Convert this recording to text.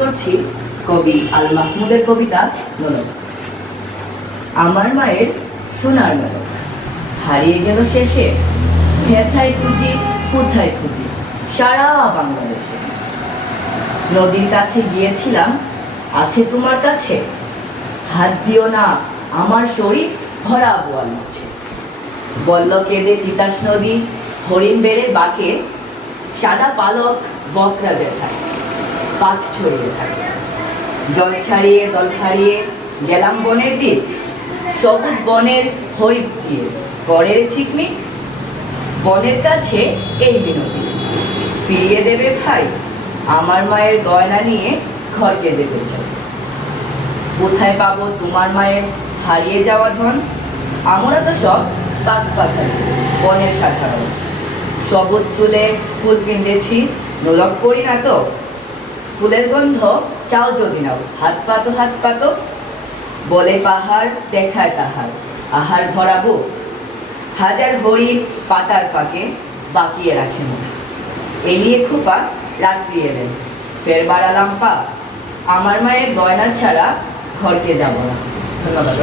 করছি কবি আল মাহমুদের কবিতা নলক। আমার মায়ের সোনার নলক হারিয়ে গেল শেষে, ব্যথায় খুঁজি কোথায় খুঁজি সারা বাংলাদেশে। নদীর কাছে গিয়েছিলাম, আছে তোমার কাছে, হাত দিও না আমার শরীর ভরা বোয়াল মাছে। বলল কেঁদে তিতাস নদী, হরিণ বেড়ে বাঁকে, সাদা পালক বকরা দেখায়, পাখ ছড়িয়ে থাকে। জল ছাড়িয়ে দল হারিয়ে গেলাম বনের দিক, সবুজ বনের হরিৎ চিয়ে গড়ের চিকমিক। বনের কাছে এই বিনতি, ফিরিয়ে দেবে ভাই আমার মায়ের গয়না নিয়ে ঘরকে যেতে চাই। কোথায় পাবো তোমার মায়ের হারিয়ে যাওয়া ধন? আমরা তো সব পাক পাখালি বনের সাধারণ। সবুজ চুলে ফুল পিঁধেছি, নোলক করি না তো। ফুলের গন্ধ চাও যদি নাও, হাত পাতো হাত পাতো। বলে পাহাড় দেখায় তাহার আহার ভরাবো, হাজার হরিণ পাতার ফাঁকে বাকিয়ে রাখে মুখ। এলিয়ে খোপা রাত্রি এলেন, ফের বাড়ালাম পা, আমার মায়ের গয়না ছাড়া ঘরকে যাব না। ধন্যবাদ।